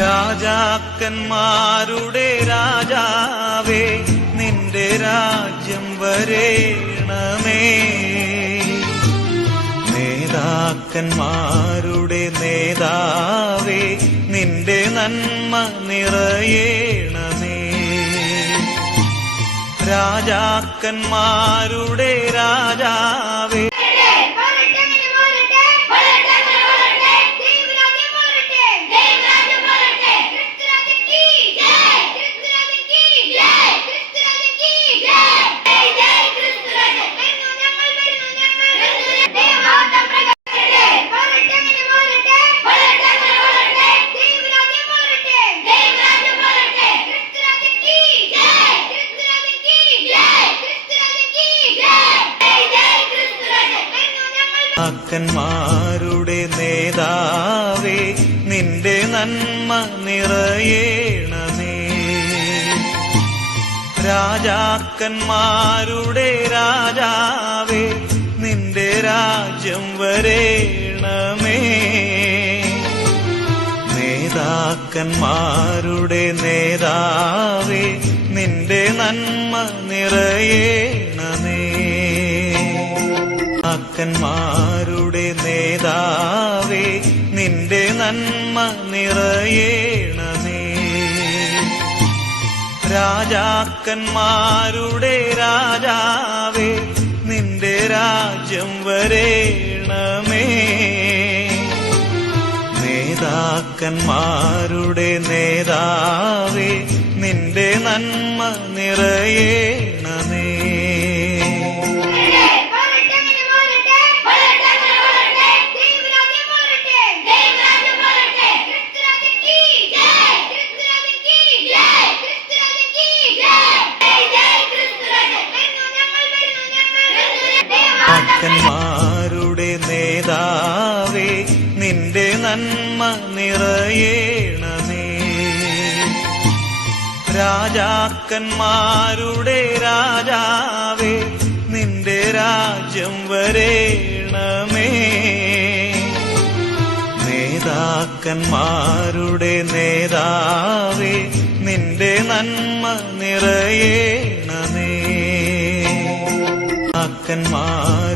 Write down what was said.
രാജാക്കന്മാരുടെ രാജാവേ, നിന്റെ രാജ്യം വരേണമേ. നേതാക്കന്മാരുടെ നേതാവേ, നിന്റെ നന്മ നിറയേണമേ. രാജാക്കന്മാരുടെ രാജാവേ, രാജാക്കന്മാരുടെ നേതാവേ, നിന്റെ നന്മ നിറയേണമേ. രാജാക്കന്മാരുടെ രാജാവേ, നിന്റെ രാജ്യം വരേണമേ. നേതാക്കന്മാരുടെ നേതാവേ, നിന്റെ നന്മ നിറയേണമേ. രാജാക്കന്മാരുടെ നേതാവേ, നിന്റെ നന്മ നിറയേണമേ. രാജാക്കന്മാരുടെ രാജാവേ, നിന്റെ രാജ്യം വരേണമേ. നേതാക്കന്മാരുടെ നേതാവേ, നിന്റെ നന്മ നിറയേണമേ. രാജാക്കന്മാരുടെ നേതാവേ, നിന്റെ നന്മ നിറയേണമേ. രാജാക്കന്മാരുടെ രാജാവേ, നിന്റെ രാജ്യം വരേണമേ. നേതാക്കന്മാരുടെ നേതാവേ, നിന്റെ നന്മ നിറയേണമേ. രാജാക്കന്മാർ